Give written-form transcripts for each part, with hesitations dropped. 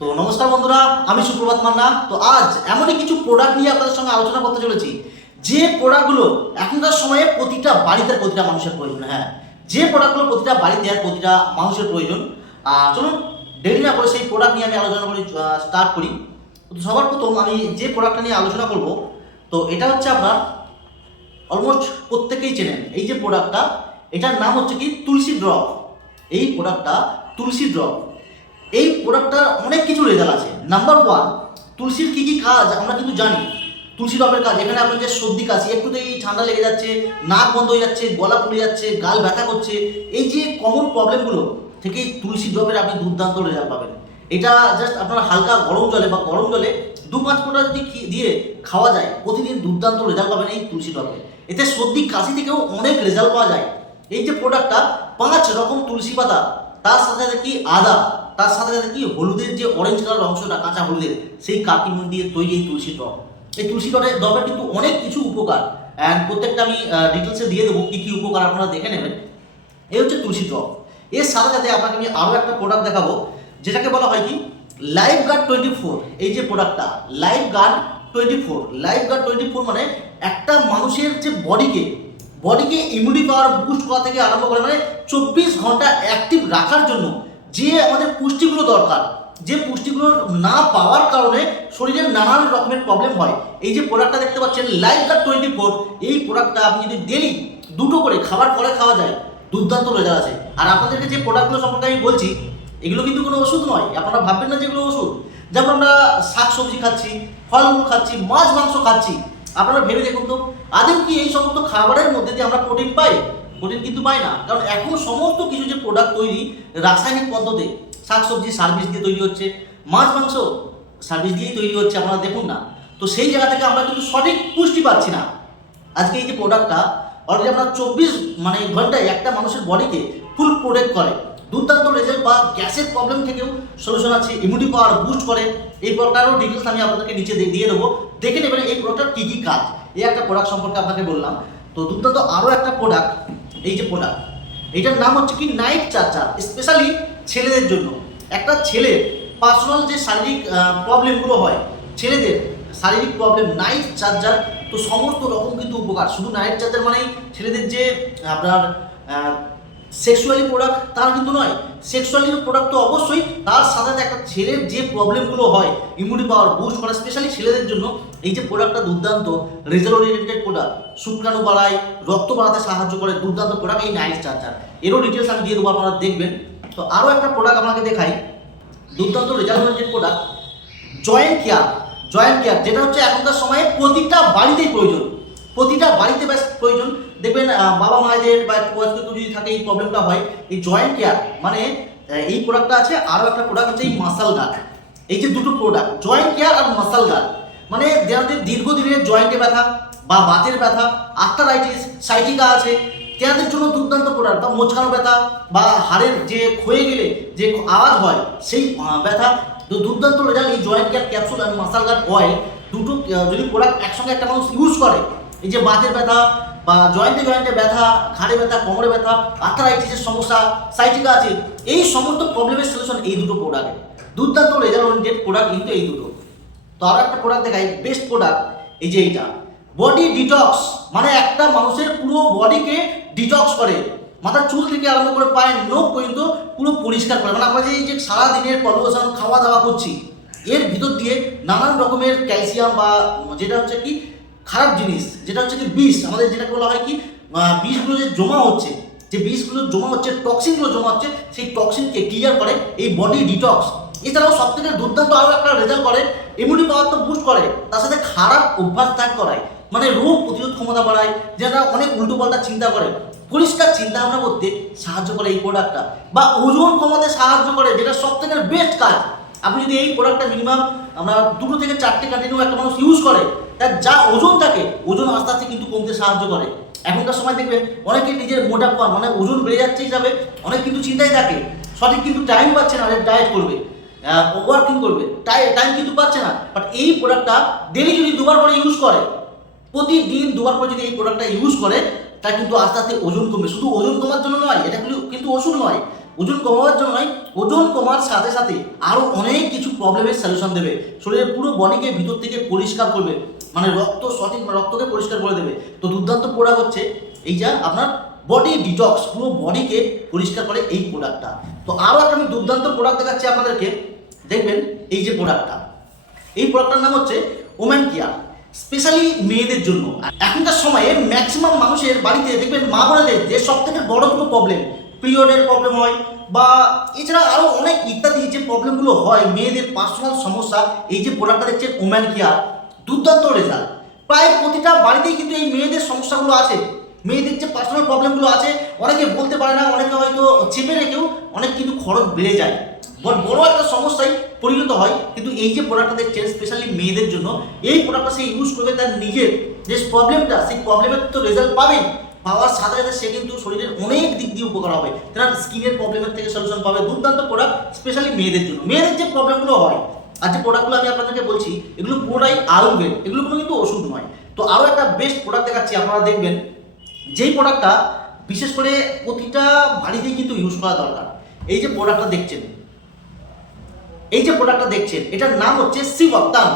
তো নমস্কার বন্ধুরা, আমি সুপ্রভাত মান্না। তো আজ এমনই কিছু প্রোডাক্ট নিয়ে আপনাদের সঙ্গে আলোচনা করতে চলেছি, যে প্রোডাক্টগুলো এখনকার সময়ে প্রতিটা বাড়িতে প্রতিটা মানুষের প্রয়োজন। হ্যাঁ, যে প্রোডাক্টগুলো প্রতিটা বাড়িতে আর প্রতিটা মানুষের প্রয়োজন। চলুন দেরি না করে সেই প্রোডাক্ট নিয়ে আমি আলোচনা করি, স্টার্ট করি। তো সবার প্রথম আমি যে প্রোডাক্টটা নিয়ে আলোচনা করব, তো এটা হচ্ছে আপনার অলমোস্ট প্রত্যেকেই চেনেন এই যে প্রোডাক্টটা, এটার নাম হচ্ছে কি তুলসী ড্রপ। এই প্রোডাক্টটা তুলসী ড্রপ। এই প্রোডাক্টটার অনেক কিছু রেজাল্ট আছে। নাম্বার ওয়ান, তুলসীর কী কী কাজ আমরা কিন্তু জানি। তুলসী ড্রপের কাজ, এখানে আপনার যে সর্দি কাশি, একটুতেই ঠান্ডা লেগে যাচ্ছে, নাক বন্ধ হয়ে যাচ্ছে, গলা ফুলে যাচ্ছে, গাল ব্যথা করছে, এই যে কমন প্রবলেমগুলো থেকে তুলসী ড্রপের আপনি দুর্দান্ত রেজাল্ট পাবেন। এটা জাস্ট আপনার হালকা গরম জলে বা গরম জলে 2-5 ফোঁটা যদি দিয়ে খাওয়া যায়, প্রতিদিন দুর্দান্ত রেজাল্ট পাবেন এই তুলসী ড্রপে। এতে সর্দি কাশি থেকেও অনেক রেজাল্ট পাওয়া যায়। এই যে প্রোডাক্টটা 5 রকম তুলসী পাতা, তার সাথে সাথে কি আদা, তার সাথে সাথে কি হলুদের যে অরেঞ্জ কালার অংশটা, কাঁচা হলুদের, সেই কাটিমন দিয়ে তৈরি এই তুলসী ড্রপ। এই তুলসী ড্রপের কিন্তু অনেক কিছু উপকার, অ্যান্ড প্রত্যেকটা আমি ডিটেলসে দিয়ে দেবো কী কী উপকার, আপনারা দেখে নেবেন। এই হচ্ছে তুলসী ড্রপ। এর সাথে সাথে আপনাকে আমি আরও একটা প্রোডাক্ট দেখাবো, যেটাকে বলা হয় কি লাইফ গার্ড 24। এই যে প্রোডাক্টটা লাইফ গার্ড 24, লাইফ গার্ড 24 মানে একটা মানুষের যে বডিকে ইমিউনিটি পাওয়ার বুস্ট করা থেকে আরম্ভ করে, মানে 24 ঘন্টা অ্যাক্টিভ রাখার জন্য যে আমাদের পুষ্টিগুলো দরকার, যে পুষ্টিগুলো না পাওয়ার কারণে শরীরের নানান রকমের প্রবলেম হয়। এই যে প্রোডাক্টটা দেখতে পাচ্ছেন লাইফ গার্ড 24, এই প্রোডাক্টটা আপনি যদি ডেলি 2টো করে খাবার পরে খাওয়া যায়, দুর্দান্ত রেজাল্ট আছে। আর আপনাদেরকে যে প্রোডাক্টগুলো সম্পর্কে আমি বলছি, এগুলো কিন্তু কোনো ওষুধ নয়, আপনারা ভাববেন না যেগুলো ওষুধ। যেমন আমরা শাক সবজি খাচ্ছি, ফলমূল খাচ্ছি, মাছ মাংস খাচ্ছি, আপনারা ভেবে দেখুন তো আদৌ কি এই সমস্ত খাবারের মধ্যে দিয়ে আমরা প্রোটিন পাই? প্রোটিন কিন্তু পাই না, কারণ এখন সমস্ত কিছু যে প্রোডাক্ট তৈরি রাসায়নিক পদ্ধতি, শাক সবজি সার্ভিস দিয়ে তৈরি হচ্ছে, মাছ মাংস সার্ভিস দিয়েই তৈরি হচ্ছে, আপনারা দেখুন না। তো সেই জায়গা থেকে আমরা কিন্তু সঠিক পুষ্টি পাচ্ছি না। আজকে এই যে প্রোডাক্টটা অলরেডি আপনার 24 ঘন্টায় একটা মানুষের বডিকে ফুল প্রোটেক্ট করে, দুর্দান্ত রেজাল্ট। বা গ্যাসের প্রবলেম থেকেও সলিউশন আছে, ইমিউনিটি পাওয়ার বুস্ট করে। এই প্রোডাক্টটারও ডিটেলস আমি আপনাদেরকে নিচে দিয়ে দেবো, দেখে নেবেন এই প্রোডাক্টটার কী কী কাজ। এই একটা প্রোডাক্ট সম্পর্কে আপনাকে বললাম। তো দুর্দান্ত আরও একটা প্রোডাক্ট, এই যে প্রোডাক্ট, এইটার নাম হচ্ছে কি নাইট চার্জার। স্পেশালি ছেলেদের জন্য, একটা ছেলের পার্সোনাল যে শারীরিক প্রবলেমগুলো হয়, ছেলেদের শারীরিক প্রবলেম, নাইট চার্জার তো সমস্ত রকম কিন্তু উপকার। শুধু নাইট চার্জার মানেই ছেলেদের যে আপনার সেক্সুয়ালি প্রোডাক্ট তার কিন্তু নয়, সেক্সুয়ালি প্রোডাক্ট তো অবশ্যই, তার সাথে সাথে একটা ছেলের যে প্রবলেমগুলো হয়, ইমিউনিটি পাওয়ার বুস্ট করা, স্পেশালি ছেলেদের জন্য এই যে প্রোডাক্টটা দুর্দান্ত রেজাল্ট ওরিয়েন্টেড প্রোডাক্ট, শুক্রাণু বাড়ায়, রক্ত বাড়াতে সাহায্য করে, দুর্দান্ত প্রোডাক্ট এই নাইট চার্জার। এরও ডিটেলস আমি দিয়ে দেবো, আপনারা দেখবেন। তো আরও একটা প্রোডাক্ট আপনাকে দেখাই, দুর্দান্ত result oriented product, joint care. Joint care যেটা হচ্ছে এখনকার সময়ে প্রতিটা বাড়িতেই প্রয়োজন, প্রতিটা বাড়িতে বেশ প্রয়োজন। দেখবেন বাবা মায়েদের বা বয়স্ক যদি থাকে এই প্রবলেমটা হয়, এই জয়েন্ট কেয়ার মানে এই প্রোডাক্টটা আছে। আরও একটা প্রোডাক্ট হচ্ছে এই মাসাল গার্ড। এই যে দুটো প্রোডাক্ট, জয়েন্ট কেয়ার আর মাসাল গার্ড, মানে যাদের দীর্ঘদিনের জয়েন্টে ব্যথা বা বাতের ব্যথা, আর্থারাইটিস, সাইটিকা আছে, তেনাদের জন্য দুর্দান্ত প্রোডাক্ট। বা মোচকানো ব্যথা বা হাড়ের যে ক্ষয়ে গেলে যে আওয়াজ হয়, সেই ব্যথা, তো দুর্দান্ত রেজাল্ট এই জয়েন্ট কেয়ার ক্যাপসুল আর মাসাল গার্ড অয়েল। দুটো যদি প্রোডাক্ট একসঙ্গে একটা মানুষ ইউজ করে, এই যে বাতের ব্যথা বা জয়েন্টে ব্যথা, ঘাড়ে ব্যথা, কোমরে ব্যথা, আর্থারাইটিসের সমস্যা, সাইটিকা আছে, এই সমস্ত প্রবলেমের সলিউশন এই দুটো প্রোডাক্টে। দুর্দান্ত রেজাল্ট ওরিয়েন্টেড প্রোডাক্ট কিন্তু এই দুটো। তো আরও একটা প্রোডাক্ট দেখাই, বেস্ট প্রোডাক্ট, এই যে এইটা বডি ডিটক্স, মানে একটা মানুষের পুরো বডিকে ডিটক্স করে, মাথার চুল থেকে আরম্ভ করে পায়ের নখ পর্যন্ত পুরো পরিষ্কার করে। মানে আমরা যে এই যে সারাদিনের পলিউশন খাওয়া দাওয়া করছি, এর ভিতর দিয়ে নানান রকমের ক্যালসিয়াম বা যেটা হচ্ছে কি খারাপ জিনিস, যেটা হচ্ছে কি বিষ, আমাদের যেটাকে বলা হয় কি বিষগুলো যে জমা হচ্ছে, যে বিষগুলো জমা হচ্ছে, টক্সিনগুলো জমা হচ্ছে, সেই টক্সিনকে ক্লিয়ার করে এই বডি ডিটক্স। এছাড়াও সব থেকে দুর্দান্ত আরও একটা রেজাল্ট করে, ইমিউনিটি পাওয়ার তো বুস্ট করে, তার সাথে খারাপ অভ্যাস ত্যাগ করায়, মানে রোগ প্রতিরোধ ক্ষমতা বাড়ায়। যারা অনেক উল্টোপাল্টা চিন্তা করে, পরিষ্কার চিন্তা ভাবনা করতে সাহায্য করে এই প্রোডাক্টটা। বা ওজন কমাতে সাহায্য করে, যেটা সব থেকে বেস্ট কাজ। আপনি যদি এই প্রোডাক্টটা মিনিমাম আমরা 2 থেকে 4টে কন্টিনিউ একটা মানুষ ইউজ করে, তার যা ওজন থাকে, ওজন আস্তে আস্তে কিন্তু কমতে সাহায্য করে। এখনকার সময় দেখবেন অনেকে নিজের মোটাপা মানে ওজন বেড়ে যাচ্ছে হিসাবে অনেক কিন্তু চিন্তায় থাকে, সঠিক কিন্তু টাইম পাচ্ছে না, ডায়েট করবে, ওয়ার্কিং করবে, টাইম কিন্তু পাচ্ছে না। বাট এই প্রোডাক্টটা ডেলি যদি 2বার করে ইউজ করে, প্রতিদিন 2বার করে যদি এই প্রোডাক্টটা ইউজ করে, তা কিন্তু আস্তে আস্তে ওজন কমবে। শুধু ওজন কমার জন্য নয়, এটা কিন্তু ওষুধ নয়, ওজন কমাবার জন্য নয়, ওজন কমার সাথে সাথে আরও অনেক কিছু প্রবলেমের সলিউশন দেবে, শরীরের পুরো বডিকে ভিতর থেকে পরিষ্কার করবে, মানে রক্তকে পরিষ্কার করে দেবে। তো দুর্দান্ত প্রোডাক্ট হচ্ছে এই যা আপনার বডি ডিটক্স, পুরো বডিকে পরিষ্কার করে এই প্রোডাক্টটা। তো আরও একটা আমি দুর্দান্ত প্রোডাক্ট দেখাচ্ছি আপনাদেরকে, দেখবেন এই যে প্রোডাক্টটা, এই প্রোডাক্টটার নাম হচ্ছে ওম্যান কেয়ার, স্পেশালি মেয়েদের জন্য। এখনকার সময়ে ম্যাক্সিমাম মানুষের বাড়িতে দেখবেন মা বোনেদের যে সব থেকে বড় দুটো প্রবলেম, পিরিয়ডের প্রবলেম হয় বা এছাড়া আরও অনেক ইত্যাদি যে প্রবলেমগুলো হয়, মেয়েদের পার্সোনাল সমস্যা, এই যে প্রোডাক্টটা দেখছেন ওম্যান কেয়ার, দুর্দান্ত রেজাল্ট। প্রায় প্রতিটা বাড়িতেই কিন্তু এই মেয়েদের সমস্যাগুলো আছে, মেয়েদের যে পার্সোনাল প্রবলেমগুলো আছে, অনেকে বলতে পারে না, অনেকে হয়তো চেপে রেখেও অনেক কিন্তু খরচ বেড়ে যায়, বড় একটা সমস্যায় পরিণত হয়। কিন্তু এই যে প্রোডাক্টটা দেখছেন স্পেশালি মেয়েদের জন্য, এই প্রোডাক্টটা সে ইউজ করবে, তার নিজের যে প্রবলেমটা, সেই প্রবলেমের তো রেজাল্ট পাবেই, পাওয়ার সাথে সাথে সে কিন্তু শরীরের অনেক দিক দিয়ে উপকার হবে, তার স্কিনের প্রবলেমের থেকে সলিউশন পাবে। দুর্দান্ত প্রোডাক্ট স্পেশালি মেয়েদের জন্য, মেয়েদের যে প্রবলেমগুলো হয়। আর যে প্রোডাক্টগুলো আমি আপনাদেরকে বলছি এগুলো পুরোটাই আয়ুর্বেদ, এগুলো কোনো কিন্তু ওষুধ নয়। তো আরও একটা বেস্ট প্রোডাক্ট দেখাচ্ছি, আপনারা দেখবেন যেই প্রোডাক্টটা বিশেষ করে প্রতিটা বাড়িতেই কিন্তু ইউজ করা দরকার। এই যে প্রোডাক্টটা দেখছেন, এই যে প্রোডাক্টটা দেখছেন, এটার নাম হচ্ছে শিবআক্তান।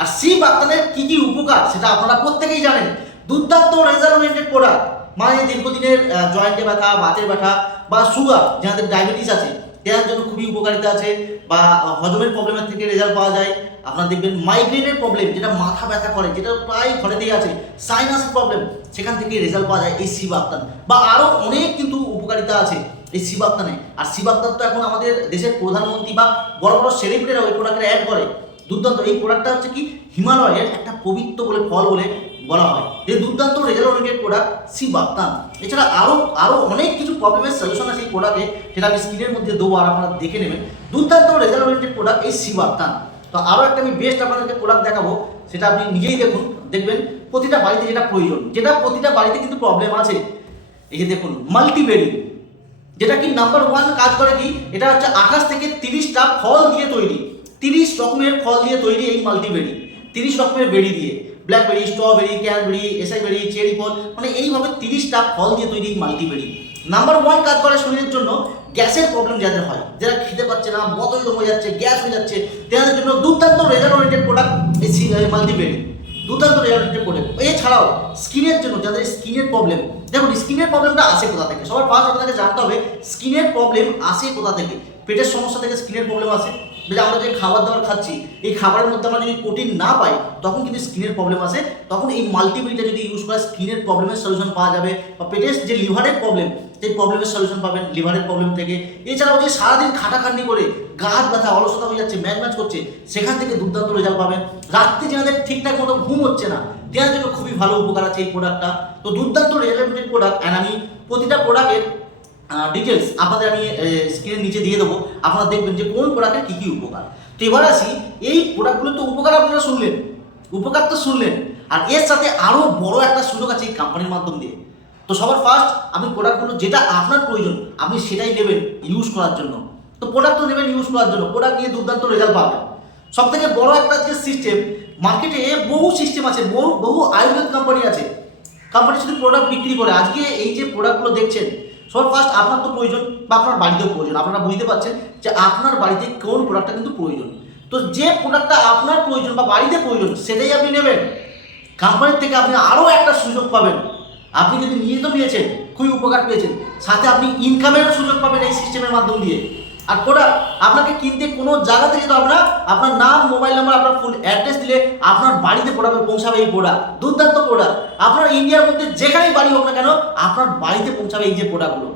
আর শিবআক্তানের কি কি উপকার সেটা আপনারা প্রত্যেকেই জানেন। দুর্দান্ত রেজাল্ট ওরিয়েন্টেড প্রোডাক্ট, মানে দীর্ঘদিনের জয়েন্টে ব্যথা, বাতের ব্যথা বা সুগার, যাদের ডায়াবেটিস আছে তার জন্য খুবই উপকারিতা আছে, বা হজমের প্রবলেমের থেকে রেজাল্ট পাওয়া যায়। আপনারা দেখবেন মাইগ্রেনের প্রবলেম, যেটা মাথা ব্যথা করে, যেটা প্রায় ঘরেতেই আছে, সাইনাসের প্রবলেম, সেখান থেকে রেজাল্ট পাওয়া যায় এই শিবআক্তান। বা আরও অনেক কিন্তু উপকারিতা আছে এই শিবআক্তানে। আর শিবআক্তান তো এখন আমাদের দেশের প্রধানমন্ত্রী বা বড় বড় সেলিব্রিটিরা ওই প্রোডাক্টের অ্যাড করে। দুর্দান্ত এই প্রোডাক্টটা হচ্ছে কি হিমালয়ের একটা পবিত্র বলে ফল বলে বলা হয়। এই দুর্দান্ত রেজাল্ট ওরিয়েন্টেড প্রোডাক্ট শিবআক্তান। এছাড়া আরও অনেক কিছু প্রবলেমের সলিউশন আছে এই প্রোডাক্টে, সেটা আমি স্ক্রিনের মধ্যে দেবো আর আপনারা দেখে নেবেন। দুর্দান্ত রেজাল্ট ওরিয়েন্টেড প্রোডাক্ট এই শিবআক্তান। তো আরও একটা আমি বেস্ট আপনাদেরকে প্রোডাক্ট দেখাবো, সেটা আপনি নিজেই দেখুন, দেখবেন প্রতিটা বাড়িতে যেটা প্রয়োজন, যেটা প্রতিটা বাড়িতে কিন্তু প্রবলেম আছে। এই যে দেখুন মাল্টিবেরি, যেটা কি নাম্বার 1 কাজ করে কি, এটা হচ্ছে 28 থেকে 30টা ফল দিয়ে তৈরি, 30 রকমের ফল দিয়ে তৈরি এই মাল্টিবেরি, 30 রকমের বেরি দিয়ে, ব্ল্যাকবেরি, স্ট্রবেরি, ক্যানবেরি, এসাইবেরি, চেরি ফল, মানে এইভাবে 30টা ফল দিয়ে তৈরি এই মাল্টিবেরি। নাম্বার 1 কাজ করে শরীরের জন্য গ্যাসের প্রবলেম যাদের হয়, যারা খেতে পাচ্ছে না, বদল জমে যাচ্ছে, গ্যাস হয়ে যাচ্ছে, তাদের জন্য দুর্দান্ত রেজাল্ট ওরিয়েন্টেড প্রোডাক্ট এই মাল্টিবেরি, দুর্দান্ত রেজাল্ট ওরিয়েন্টেড প্রোডাক্ট। এছাড়াও স্কিনের জন্য, যাদের স্কিনের প্রবলেম, দেখুন স্কিনের প্রবলেমটা আসে কোথা থেকে, সবার ফার্স্ট আপনাকে জানতে হবে স্কিনের প্রবলেম আসে কোথা থেকে। পেটের সমস্যা থেকে স্কিনের প্রবলেম আসে, যে আমরা যে খাবার দাবার খাচ্ছি, এই খাবারের মধ্যে আমরা যদি প্রোটিন না পাই তখন কিন্তু স্কিনের প্রবলেম আসে। তখন এই মাল্টিভিটা যদি ইউজ করে স্কিনের প্রবলেমের সলিউশন পাওয়া যাবে। বা পেটের যে লিভারের প্রবলেম, সেই প্রবলেমের সলিউশন পাবেন লিভারের প্রবলেম থেকে। এছাড়াও যে সারাদিন খাটাখাটনি করে গা হাত ব্যথা, অলসতা হয়ে যাচ্ছে, ম্যাচ করছে, সেখান থেকে দুর্দান্ত রেজাল্ট পাবেন। রাত্রে যেনাদের ঠিকঠাক মতো ঘুম হচ্ছে না, দেওয়ার জন্য খুবই ভালো উপকার আছে এই প্রোডাক্টটা। তো দুর্দান্ত রেজাল্টেড প্রোডাক্ট। অ্যান্ড আমি প্রতিটা প্রোডাক্টের ডিটেলস আপনাদের আমি স্ক্রিনের নিচে দিয়ে দেবো, আপনারা দেখবেন যে কোন প্রোডাক্টের কী কী উপকার। তো এবার আসি, এই প্রোডাক্টগুলো তো উপকার আপনারা শুনলেন, উপকার তো শুনলেন, আর এর সাথে আরও বড় একটা সুযোগ আছে এই কোম্পানির মাধ্যম দিয়ে। তো সবার ফার্স্ট আপনি প্রোডাক্টগুলো যেটা আপনার প্রয়োজন আপনি সেটাই নেবেন ইউজ করার জন্য। তো প্রোডাক্ট তো নেবেন ইউজ করার জন্য, প্রোডাক্ট নিয়ে দুর্দান্ত রেজাল্ট পাবেন। সব থেকে বড় একটা যে সিস্টেম, মার্কেটে বহু সিস্টেম আছে, বহু আয়ুর্বেদ কোম্পানি আছে, কোম্পানি শুধু প্রোডাক্ট বিক্রি করে। আজকে এই যে প্রোডাক্টগুলো দেখছেন, সবার ফার্স্ট আপনার তো প্রয়োজন বা আপনার বাড়িতেও প্রয়োজন, আপনারা বুঝতে পারছেন যে আপনার বাড়িতে কোন প্রোডাক্টটা কিন্তু প্রয়োজন। তো যে প্রোডাক্টটা আপনার প্রয়োজন বা বাড়িতে প্রয়োজন সেটাই আপনি নেবেন। কোম্পানির থেকে আপনি আরও একটা সুযোগ পাবেন, আপনি যদি নিয়ে তো নিয়েছেন খুবই উপকার পেয়েছেন, সাথে আপনি ইনকামেরও সুযোগ পাবেন এই সিস্টেমের মাধ্যম দিয়ে। আর প্রোডাক্ট আপনাকে কিনতে কোনো জায়গা থেকে যেতে হবে না, আপনার নাম, মোবাইল নাম্বার, আপনার ফুল অ্যাড্রেস দিলে আপনার বাড়িতে প্রোডাক্ট পৌঁছাবে এই প্রোডাক্ট। দুর্দান্ত প্রোডাক্ট, আপনার ইন্ডিয়ার মধ্যে যেখানেই বাড়ি হোক না কেন আপনার বাড়িতে পৌঁছাবে এই যে প্রোডাক্টগুলো,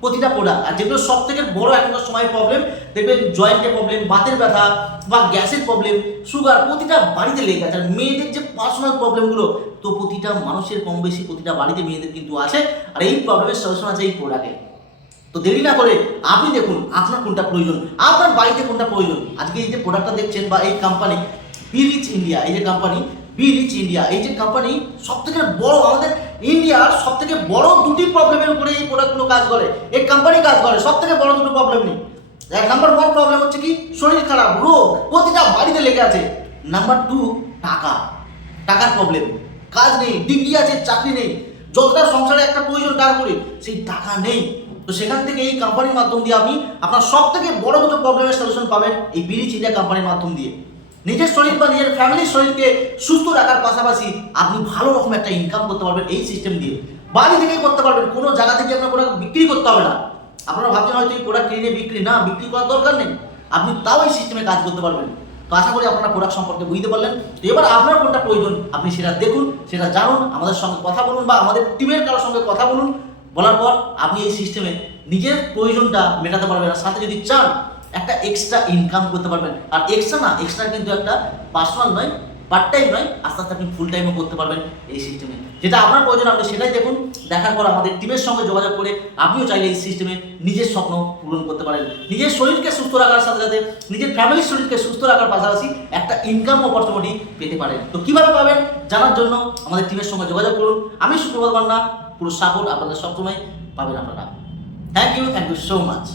প্রতিটা প্রোডাক্ট। আর যেগুলো সব থেকে বড় এখনকার সময় প্রবলেম, দেখবেন জয়েন্টের প্রবলেম, বাতের ব্যথা বা গ্যাসের প্রবলেম, সুগার, প্রতিটা বাড়িতে লেগে আছে। আর মেয়েদের যে পার্সোনাল প্রবলেমগুলো, তো প্রতিটা মানুষের কম বেশি প্রতিটা বাড়িতে মেয়েদের কিন্তু আছে, আর এই প্রবলেমের সলিউশন আছে এই প্রোডাক্টে। তো দেরি না করে আপনি দেখুন আপনার কোনটা প্রয়োজন, আপনার বাড়িতে কোনটা প্রয়োজন। আজকে এই যে প্রোডাক্টটা দেখছেন বা এই কোম্পানি বি রিচ ইন্ডিয়া, এই যে কোম্পানি বি রিচ ইন্ডিয়া, এই যে কোম্পানি সব থেকে বড়, আমাদের ইন্ডিয়ার সব থেকে বড় দুটি প্রবলেমের উপরে এই প্রোডাক্টগুলো কাজ করে, এই কোম্পানি কাজ করে। সব থেকে বড় দুটো প্রবলেম নেই, নাম্বার 1 প্রবলেম হচ্ছে কি শরীর খারাপ, রোগ প্রতিটা বাড়িতে লেগে আছে। নাম্বার 2 টাকার প্রবলেম, কাজ নেই, ডিগ্রি আছে চাকরি নেই, যতটা সংসারে একটা প্রয়োজন টাকা করে সেই টাকা নেই। তো সেখান থেকে এই কোম্পানির মাধ্যম দিয়ে আপনি আপনার সব থেকে বড় দুটো প্রবলেমের সলিউশন পাবেন এই বিরিচ ইন্ডিয়া কোম্পানির মাধ্যম দিয়ে। নিজের শরীর বা নিজের ফ্যামিলির শরীরকে সুস্থ রাখার পাশাপাশি আপনি ভালো রকম একটা ইনকাম করতে পারবেন এই সিস্টেম দিয়ে। বাড়ি থেকেই করতে পারবেন, কোনো জায়গা থেকে আপনার প্রোডাক্ট বিক্রি করতে হবে না। আপনারা ভাবছেন হয়তো এই প্রোডাক্ট কিনে বিক্রি করার দরকার নেই, আপনি তাও এই সিস্টেমে কাজ করতে পারবেন। তো আশা করি আপনারা প্রোডাক্ট সম্পর্কে বুঝতে পারলেন। তো এবার আপনার কোনটা প্রয়োজন আপনি সেটা দেখুন, সেটা জানুন, আমাদের সঙ্গে কথা বলুন বা আমাদের টিমের কারোর সঙ্গে কথা বলুন। বলার পর আপনি এই সিস্টেমে নিজের প্রয়োজনটা মেটাতে পারবেন, আর সাথে যদি চান একটা এক্সট্রা ইনকাম করতে পারবেন। আর এক্সট্রা কিন্তু একটা পার্সোনাল নয়, পার্ট টাইম নয়, আস্তে আস্তে আপনি ফুল টাইমও করতে পারবেন এই সিস্টেমে। যেটা আপনার প্রয়োজন আপনি সেটাই দেখুন। দেখার পর আমাদের টিমের সঙ্গে যোগাযোগ করে আপনিও চাইলে এই সিস্টেমে নিজের স্বপ্ন পূরণ করতে পারেন। নিজের শরীরকে সুস্থ রাখার সাথে সাথে নিজের ফ্যামিলির শরীরকে সুস্থ রাখার পাশাপাশি একটা ইনকাম অপরচুনিটি পেতে পারেন। তো কিভাবে পাবেন জানার জন্য আমাদের টিমের সঙ্গে যোগাযোগ করুন। আমি সুপ্রভাত মান্না, পুরো সাপোর্ট আপনাদের সবসময় পাবেন আপনারা। Thank you so much.